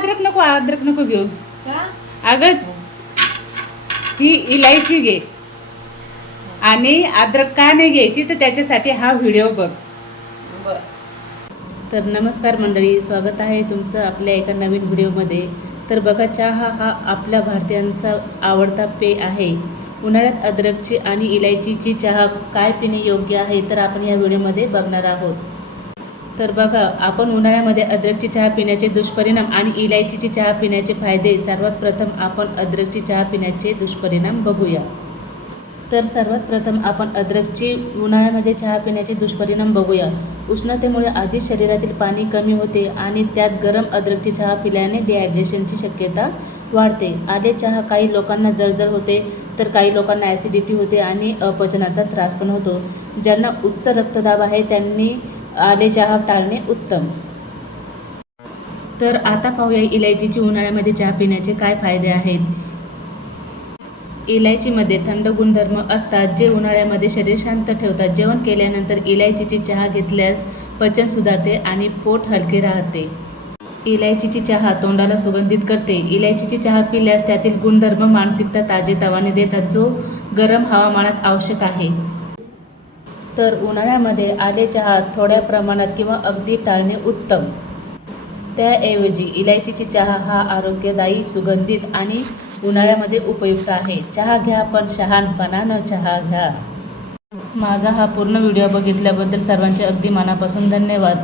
अद्रक नको अद्रक नको घेऊ. अगं ही इलायची घे. आणि अद्रक का नाही घ्यायची तर त्याच्यासाठी हा व्हिडिओ बघ. तर नमस्कार मंडळी स्वागत आहे तुमचं आपल्या एका नवीन व्हिडिओमध्ये. तर बघा चहा हा आपल्या भारतीयांचा आवडता पेय आहे. उन्हाळ्यात अद्रकची आणि इलायचीची चहा काय पिणे योग्य आहे तर आपण या व्हिडिओमध्ये बघणार आहोत. तर बघा आपण उन्हाळ्यामध्ये अद्रकची चहा पिण्याचे दुष्परिणाम आणि इलायचीची चहा पिण्याचे फायदे सर्वात प्रथम आपण अद्रकची चहा पिण्याचे दुष्परिणाम बघूया. तर सर्वात प्रथम आपण अद्रकची उन्हाळ्यामध्ये चहा पिण्याचे दुष्परिणाम बघूया. उष्णतेमुळे आधीच शरीरातील पाणी कमी होते आणि त्यात गरम अद्रकची चहा पिल्याने डिहायड्रेशनची शक्यता वाढते. आधे चहा काही लोकांना जळजळ होते तर काही लोकांना ॲसिडिटी होते आणि अपचनाचा त्रास पण होतो. ज्यांना उच्च रक्तदाब आहे त्यांनी आले चहा टाळणे उत्तम. तर आता पाहूया इलायचीची उन्हाळ्यामध्ये चहा पिण्याचे काय फायदे आहेत. इलायचीमध्ये थंड गुणधर्म असतात जे उन्हाळ्यामध्ये शरीर शांत ठेवतात. जेवण केल्यानंतर इलायचीची चहा घेतल्यास पचन सुधारते आणि पोट हलके राहते. इलायचीची चहा तोंडाला सुगंधित करते. इलायचीची चहा पिल्यास त्यातील गुणधर्म मानसिकता ताजेतवाने देतात जो गरम हवामानात आवश्यक आहे. तर उन्हाळ्यामध्ये आले चहा थोड्या प्रमाणात किंवा अगदी टाळणे उत्तम. त्याऐवजी इलायचीची चहा हा आरोग्यदायी सुगंधित आणि उन्हाळ्यामध्ये उपयुक्त आहे. चहा घ्या पण शहाणपणानं चहा घ्या. माझा हा पूर्ण व्हिडिओ बघितल्याबद्दल सर्वांचे अगदी मनापासून धन्यवाद.